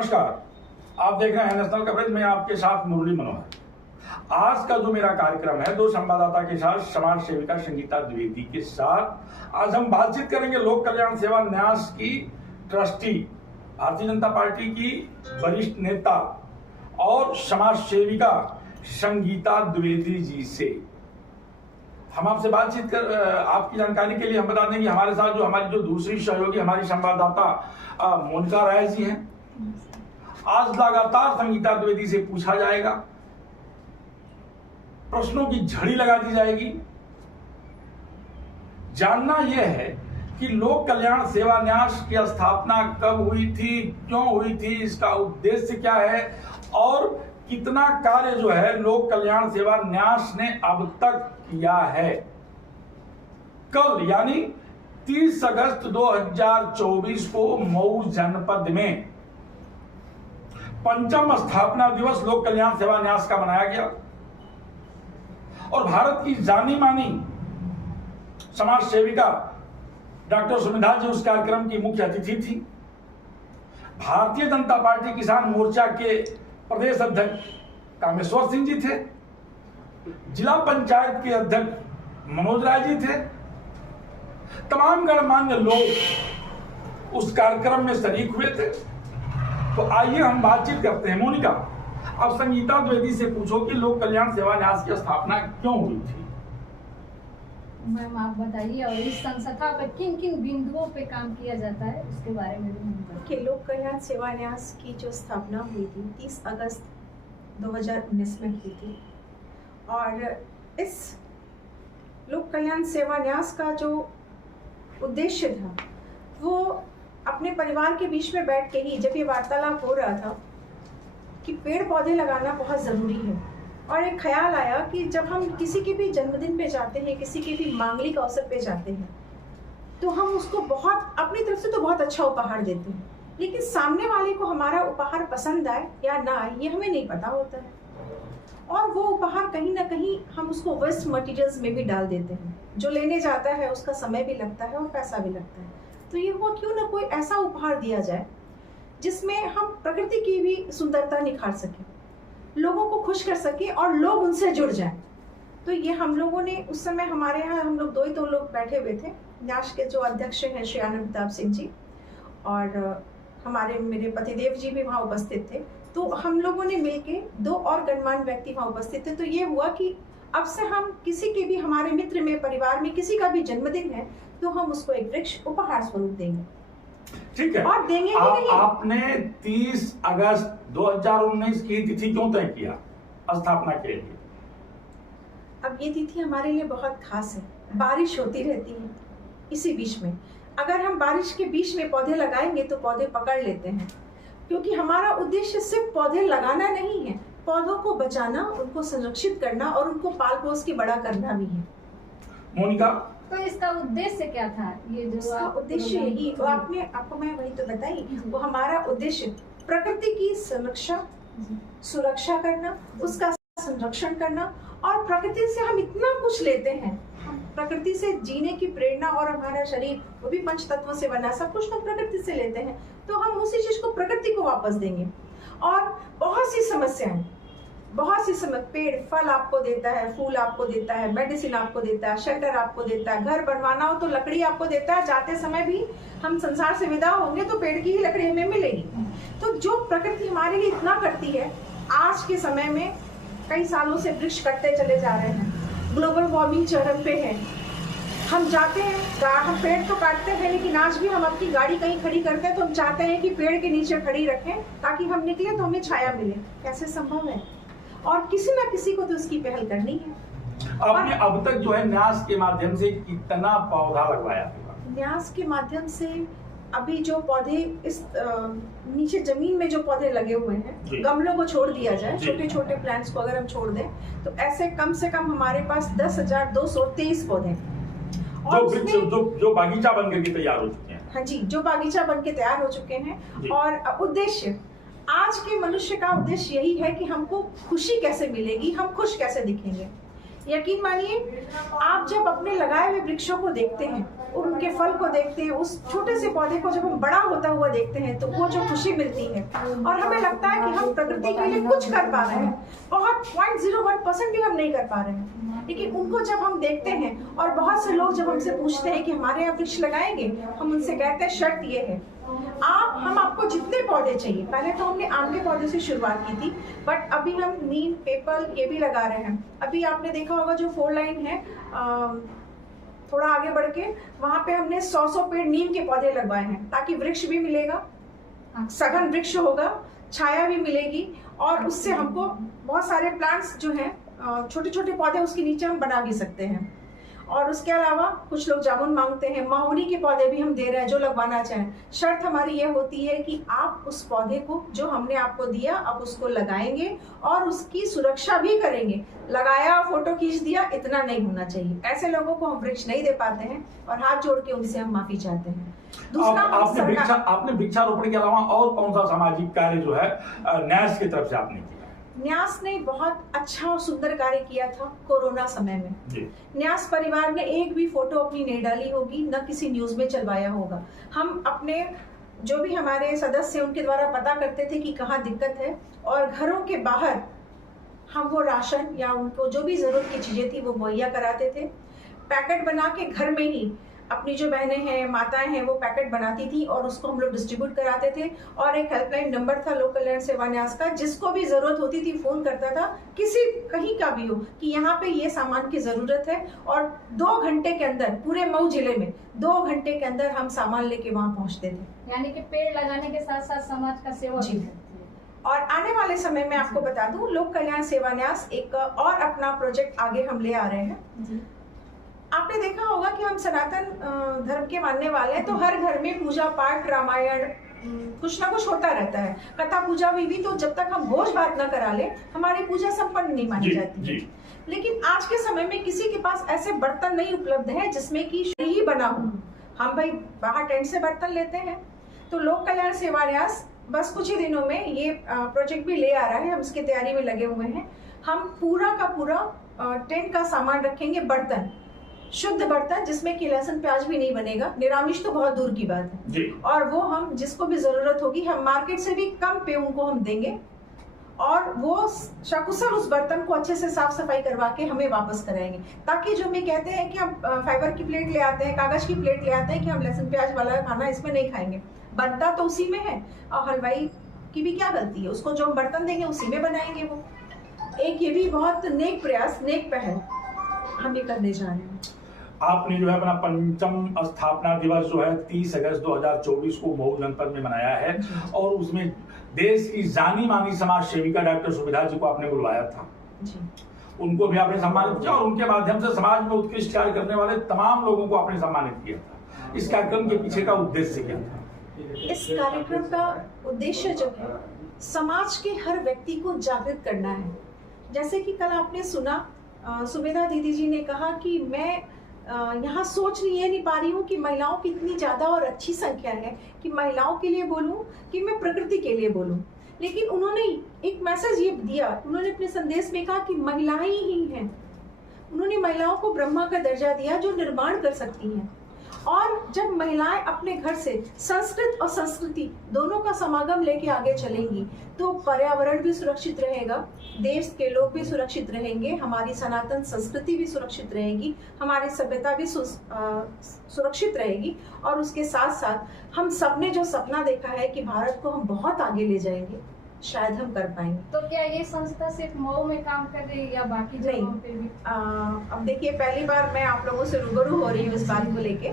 नमस्कार, आप देख रहे हैं नेशनल कवरेज में आपके साथ मुरली मनोहर। आज का जो मेरा कार्यक्रम है, दो संवाददाता के साथ, समाज सेविका संगीता द्विवेदी के साथ आज हम बातचीत करेंगे लोक कल्याण सेवा न्यास की ट्रस्टी, भारतीय जनता पार्टी की वरिष्ठ नेता और समाज सेविका संगीता द्विवेदी जी से। हम आपसे बातचीत कर आपकी जानकारी के लिए हम बता दें कि हमारे साथ हमारी दूसरी सहयोगी हमारी संवाददाता मोनिका राय जी हैं। आज लगातार संगीता द्विवेदी से पूछा जाएगा, प्रश्नों की झड़ी लगा दी जाएगी। जानना यह है कि लोक कल्याण सेवा न्यास की स्थापना कब हुई थी, क्यों हुई थी, इसका उद्देश्य क्या है और कितना कार्य है लोक कल्याण सेवा न्यास ने अब तक किया है। कल यानी 30 अगस्त 2024 को मऊ जनपद में पंचम स्थापना दिवस लोक कल्याण सेवा न्यास का मनाया गया और भारत की जानी मानी समाज सेविका डॉक्टर सुमिधा जी उस कार्यक्रम की मुख्य अतिथि थी। भारतीय जनता पार्टी किसान मोर्चा के प्रदेश अध्यक्ष कामेश्वर सिंह जी थे, जिला पंचायत के अध्यक्ष मनोज राय जी थे। तमाम गणमान्य लोग उस कार्यक्रम में शरीक हुए थे। तो आइए हम बातचीत करते हैं। मोनिका, अब संगीता द्विवेदी से पूछो कि लोक कल्याण सेवा न्यास की स्थापना क्यों हुई थी। मैम आप बताइए, और इस संस्था पर किन किन बिंदुओं पे काम किया जाता है उसके बारे में भी। कि लोक कल्याण सेवा न्यास की जो स्थापना हुई थी 30 अगस्त 2019 में हुई थी और इस लोक कल्याण सेवा न्यास का जो उद्देश्य था वो अपने परिवार के बीच में बैठ के ही, जब ये वार्तालाप हो रहा था कि पेड़ पौधे लगाना बहुत ज़रूरी है, और एक ख्याल आया कि जब हम किसी के भी जन्मदिन पे जाते हैं, किसी के भी मांगलिक अवसर पे जाते हैं, तो हम उसको बहुत अपनी तरफ से तो बहुत अच्छा उपहार देते हैं, लेकिन सामने वाले को हमारा उपहार पसंद आए या ना आए ये हमें नहीं पता होता है। और वो उपहार कहीं ना कहीं हम उसको वेस्ट मटेरियल्स में भी डाल देते हैं। जो लेने जाता है उसका समय भी लगता है और पैसा भी लगता है। तो ये हुआ क्यों ना कोई ऐसा उपहार दिया जाए जिसमें हम प्रकृति की भी सुंदरता निखार सकें, लोगों को खुश कर सके और लोग उनसे जुड़ जाएं। तो ये हम लोगों ने उस समय, हमारे यहाँ हम लोग दो लोग बैठे हुए थे। न्यास के जो अध्यक्ष हैं श्री आनंद प्रताप सिंह जी और मेरे पतिदेव जी भी वहाँ उपस्थित थे। तो हम लोगों ने मिलके दो और गणमान्य व्यक्ति वहाँ उपस्थित थे। तो ये हुआ कि अब से हम किसी के भी, हमारे मित्र में, परिवार में किसी का भी जन्मदिन है तो हम उसको एक वृक्ष उपहार स्वरूप देंगे। ठीक है, और देंगे ही नहीं। आपने 30 अगस्त 2019 की तिथि क्यों तय किया स्थापना के लिए? अब ये तिथि हमारे लिए बहुत खास है। बारिश होती रहती है इसी बीच में, अगर हम बारिश के बीच में पौधे लगाएंगे तो पौधे पकड़ लेते हैं, क्योंकि हमारा उद्देश्य सिर्फ पौधे लगाना नहीं है, पौधों को बचाना, उनको संरक्षित करना और उनको पाल पोस के बड़ा करना भी है। मोनिका, तो इसका उद्देश्य क्या था? ये जो उद्देश्य यही, तो आपको मैं वही तो बताई, वो हमारा उद्देश्य प्रकृति की सुरक्षा करना, उसका संरक्षण करना। और प्रकृति से हम इतना कुछ लेते हैं, प्रकृति से जीने की प्रेरणा, और हमारा शरीर वो भी पंच तत्वों से बना, सब कुछ तो प्रकृति से लेते हैं। तो हम उसी चीज को प्रकृति को वापस देंगे। और बहुत सी समस्याएं, पेड़ फल आपको देता है, फूल आपको देता है, मेडिसिन आपको देता है, शेल्टर आपको देता है, घर बनवाना हो तो लकड़ी आपको देता है। जाते समय भी हम संसार से विदा होंगे तो पेड़ की ही लकड़ी हमें मिलेगी। तो जो प्रकृति हमारे लिए इतना करती है, आज के समय में कई सालों से वृक्ष कटते चले जा रहे हैं, ग्लोबल वार्मिंग चरम पे है। हम जाते हैं, हम पेड़ तो काटते हैं, लेकिन आज भी हम अपनी गाड़ी कहीं खड़ी करते हैं तो हम चाहते हैं कि पेड़ के नीचे खड़ी रखें ताकि हम निकले तो हमें छाया मिले। कैसे संभव है? और किसी ना किसी को तो उसकी पहल करनी है। आपने अब तक न्यास के माध्यम से कितना पौधा लगवाया? न्यास के माध्यम से अभी जो पौधे इस नीचे जमीन में जो पौधे लगे हुए हैं, गमलों को छोड़ दिया जाए, छोटे छोटे प्लांट्स को अगर हम छोड़ दें तो ऐसे कम से कम हमारे पास 10,223 पौधे और जो बागीचा बनकर के तैयार हो चुके हैं। हाँ जी, जो बागीचा बन के तैयार हो चुके हैं। और उद्देश्य, आज के मनुष्य का उद्देश्य यही है कि हमको खुशी कैसे मिलेगी, हम खुश कैसे दिखेंगे। यकीन मानिए, आप जब अपने लगाए हुए वृक्षों को देखते हैं और उनके फल को देखते हैं, उस छोटे से पौधे को जब हम बड़ा होता हुआ देखते हैं, तो वो जो खुशी मिलती है और हमें लगता है कि हम प्रकृति के लिए कुछ कर पा रहे हैं। बहुत 0.01% भी हम नहीं कर पा रहे हैं, लेकिन उनको जब हम देखते हैं और बहुत से लोग जब हमसे पूछते हैं कि हमारे यहाँ वृक्ष लगाएंगे, हम उनसे कहते हैं शर्त ये है, हम आपको जितने पौधे चाहिए, पहले तो हमने आम के पौधे से शुरुआत की थी, बट अभी हम नीम, पीपल ये भी लगा रहे हैं। अभी आपने देखा होगा जो 4 लाइन है, थोड़ा आगे बढ़ के वहां पे हमने 100 पेड़ नीम के पौधे लगवाए हैं, ताकि वृक्ष भी मिलेगा, सघन वृक्ष होगा, छाया भी मिलेगी, और उससे हमको बहुत सारे प्लांट्स जो हैं, छोटे छोटे पौधे उसके नीचे हम बना भी सकते हैं। और उसके अलावा कुछ लोग जामुन मांगते हैं, महुरी के पौधे भी हम दे रहे हैं जो लगवाना चाहें। शर्त हमारी ये होती है कि आप उस पौधे को जो हमने आपको दिया, आप उसको लगाएंगे और उसकी सुरक्षा भी करेंगे। लगाया, फोटो खींच दिया, इतना नहीं होना चाहिए। ऐसे लोगों को हम वृक्ष नहीं दे पाते हैं और हाथ जोड़ के उनसे हम माफी चाहते हैं। दूसरा, आपने वृक्षारोपण के अलावा और कौन सा सामाजिक कार्य जो है न्यास की तरफ से आपने किया? न्यास ने बहुत अच्छा और सुंदर कार्य किया था कोरोना समय में जी। न्यास परिवार ने एक भी फोटो अपनी नहीं डाली होगी, न किसी न्यूज में चलवाया होगा। हम अपने जो भी हमारे सदस्य उनके द्वारा पता करते थे कि कहाँ दिक्कत है, और घरों के बाहर हम वो राशन या उनको जो भी जरूरत की चीजें थी वो मुहैया कराते थे। पैकेट बना के घर में ही अपनी जो बहनें हैं, माताएं हैं, वो पैकेट बनाती थी और उसको हम लोग डिस्ट्रीब्यूट कराते थे। और एक हेल्पलाइन नंबर था लोक कल्याण सेवा न्यास का, जिसको भी जरूरत होती थी फोन करता था, किसी कहीं का भी हो, कि यहाँ पे ये सामान की जरूरत है, और 2 घंटे के अंदर पूरे मऊ जिले में 2 घंटे के अंदर हम सामान लेके वहाँ पहुँचते थे। यानी कि पेड़ लगाने के साथ साथ समाज का सेवा भी। और आने वाले समय में आपको बता दूं, लोक कल्याण सेवा न्यास एक और अपना प्रोजेक्ट आगे हम ले आ रहे हैं। आपने देखा होगा कि हम सनातन धर्म के मानने वाले हैं, तो हर घर में पूजा पाठ, रामायण, कुछ ना कुछ होता रहता है। कथा पूजा हुई भी, तो जब तक हम भोज भात न करा ले, हमारी पूजा संपन्न नहीं मानी जाती। लेकिन आज के समय में किसी के पास ऐसे बर्तन नहीं उपलब्ध है जिसमें कि ही बना हो। हम भाई बाहर टेंट से बर्तन लेते हैं। तो लोक कल्याण सेवा न्यास बस कुछ ही दिनों में ये प्रोजेक्ट भी ले आ रहा है, हम इसकी तैयारी में लगे हुए हैं। हम पूरा का पूरा टेंट का सामान रखेंगे, बर्तन, शुद्ध बर्तन, जिसमें कि लहसुन प्याज भी नहीं बनेगा, निरामिष तो बहुत दूर की बात है जी। और वो हम जिसको भी जरूरत होगी, हम मार्केट से भी कम पे उनको हम देंगे, और वो सकुशल उस बर्तन को अच्छे से साफ सफाई करवा के हमें वापस कराएंगे। ताकि जो हमें कहते हैं कि हम फाइबर की प्लेट ले आते हैं, कागज की प्लेट ले आते हैं कि हम लहसुन प्याज वाला खाना इसमें नहीं खाएंगे, बनता तो उसी में है, और हलवाई की भी क्या गलती है, उसको जो हम बर्तन देंगे उसी में बनाएंगे वो। एक ये भी बहुत नेक प्रयास, नेक पहल हम ये करने जा रहे हैं। आपने जो है अपना 5वां स्थापना दिवस जो है 30 अगस्त 2024 को मऊ जनपद में मनाया है, और उसमें देश की जानी मानी समाज सेविका डॉक्टर सुमिधा जी को आपने बुलवाया था जी। उनको भी आपने सम्मानित किया, और उनके माध्यम से समाज में उत्कृष्ट कार्य करने वाले तमाम लोगों को आपने सम्मानित किया था। इस कार्यक्रम के पीछे का उद्देश्य क्या था? इस कार्यक्रम का उद्देश्य जो है, समाज के हर व्यक्ति को जागृत करना है। जैसे कि कल आपने सुना, सुमिधा दीदी जी ने कहा कि मैं यहाँ सोच नहीं पा रही हूँ कि महिलाओं की इतनी ज़्यादा और अच्छी संख्या है कि महिलाओं के लिए बोलूँ कि मैं प्रकृति के लिए बोलूँ। लेकिन उन्होंने एक मैसेज ये दिया, उन्होंने अपने संदेश में कहा कि महिलाएं ही हैं। उन्होंने महिलाओं को ब्रह्मा का दर्जा दिया जो निर्माण कर सकती हैं। और जब महिलाएं अपने घर से संस्कृत और संस्कृति दोनों का समागम लेके आगे चलेंगी, तो पर्यावरण भी सुरक्षित रहेगा, देश के लोग भी सुरक्षित रहेंगे, हमारी सनातन संस्कृति भी सुरक्षित रहेगी, हमारी सभ्यता भी सुरक्षित रहेगी। और उसके साथ साथ हम सबने जो सपना देखा है कि भारत को हम बहुत आगे ले जाएंगे, शायद हम कर पाएंगे। तो क्या ये संस्था सिर्फ मऊ में काम कर रही है या बाकी जगहों पे भी? अब देखिए, पहली बार मैं आप लोगों से रूबरू हो रही हूँ इस बात को लेके,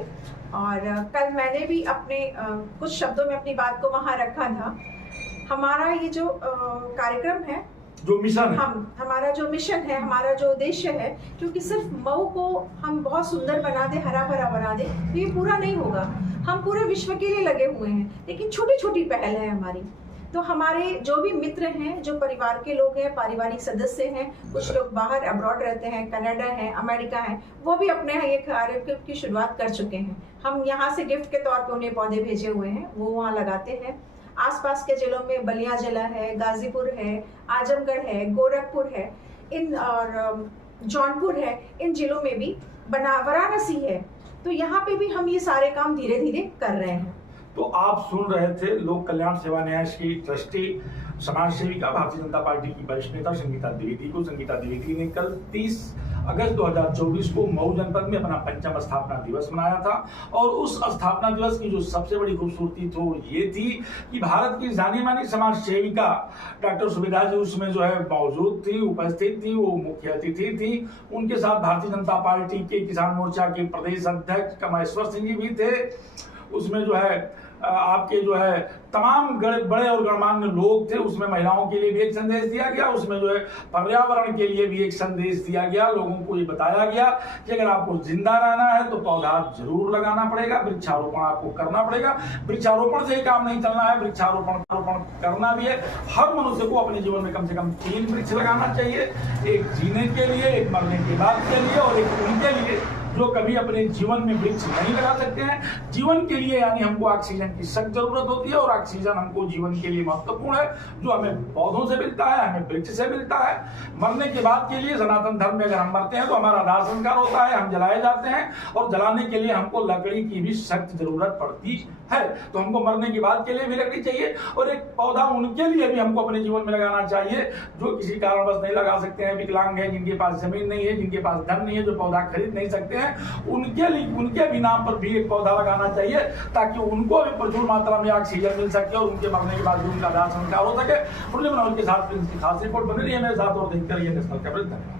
और कल मैंने भी अपने कुछ शब्दों में अपनी बात को वहाँ रखा था। हमारा ये जो कार्यक्रम है, जो मिशन है, हमारा जो मिशन है, हमारा जो उद्देश्य है, क्योंकि सिर्फ मऊ को हम बहुत सुंदर बना दे, हरा भरा बना दे, तो ये पूरा नहीं होगा। हम पूरे विश्व के लिए लगे हुए हैं, लेकिन छोटी छोटी पहल है हमारी। तो हमारे जो भी मित्र हैं, जो परिवार के लोग हैं, पारिवारिक सदस्य हैं, कुछ लोग बाहर अब्रॉड रहते हैं, कनाडा है, अमेरिका है, वो भी अपने यहाँ ये कार्यक्रम की शुरुआत कर चुके हैं। हम यहाँ से गिफ्ट के तौर पे उन्हें पौधे भेजे हुए हैं, वो वहाँ लगाते हैं। आसपास के जिलों में बलिया जिला है, गाजीपुर है, आजमगढ़ है, गोरखपुर है, इन और जौनपुर है, इन जिलों में भी वाराणसी है, तो यहाँ पे भी हम ये सारे काम धीरे धीरे कर रहे हैं। तो आप सुन रहे थे लोक कल्याण सेवा न्यास की ट्रस्टी समाज सेविका भारतीय जनता पार्टी की वरिष्ठ नेता संगीता द्विवेदी को। संगीता द्विवेदी ने कल 30 अगस्त 2024 को मऊ जनपद में अपना 5वां स्थापना दिवस मनाया था। और उस स्थापना दिवस की जो सबसे बड़ी खूबसूरती थी वो ये थी कि भारत की जानी मानी समाज सेविका डॉक्टर सुविधा जी उसमें जो है मौजूद थी, उपस्थित थी, वो मुख्य अतिथि थी। उनके साथ भारतीय जनता पार्टी के किसान मोर्चा के प्रदेश अध्यक्ष कमलेश्वर सिंह जी भी थे। उसमें जो है आपके जो है तमाम बड़े और गणमान्य लोग थे। उसमें महिलाओं के लिए भी एक संदेश दिया गया, उसमें जो है पर्यावरण के लिए भी एक संदेश दिया गया। लोगों को ये बताया गया कि अगर आपको जिंदा रहना है तो पौधा जरूर लगाना पड़ेगा, वृक्षारोपण आपको करना पड़ेगा। वृक्षारोपण से ही काम नहीं चलना है, वृक्षारोपण करना भी है। हर मनुष्य को अपने जीवन में कम से कम 3 वृक्ष लगाना चाहिए, एक जीने के लिए, एक मरने के बाद के लिए और एक उनके लिए जो कभी अपने जीवन में वृक्ष नहीं लगा सकते हैं। जीवन के लिए यानी हमको ऑक्सीजन की सख्त जरूरत होती है और ऑक्सीजन हमको जीवन के लिए महत्वपूर्ण है, जो हमें पौधों से मिलता है, हमें वृक्ष से मिलता है। मरने के बाद के लिए सनातन धर्म में अगर हम मरते हैं तो हमारा दाह संस्कार होता है, हम जलाए जाते हैं और जलाने के लिए हमको लकड़ी की भी सख्त जरूरत पड़ती है। तो हमको मरने के बाद के लिए भी लकड़ी चाहिए और एक पौधा उनके लिए भी हमको अपने जीवन में लगाना चाहिए जो किसी कारणवश नहीं लगा सकते हैं, विकलांग है, जिनके पास जमीन नहीं है, जिनके पास धन नहीं है, जो पौधा खरीद नहीं सकते हैं, उनके लिए उनके भी नाम पर भी एक पौधा लगाना चाहिए ताकि उनको भी प्रचुर मात्रा में ऑक्सीजन मिल सके और उनके मरने के बाद भी उनका दाह संस्कार हो सके। मुरली मनोहर के साथ खास रिपोर्ट बनी रही है मेरे साथ और देखते रहिए नेशनल कवरेज।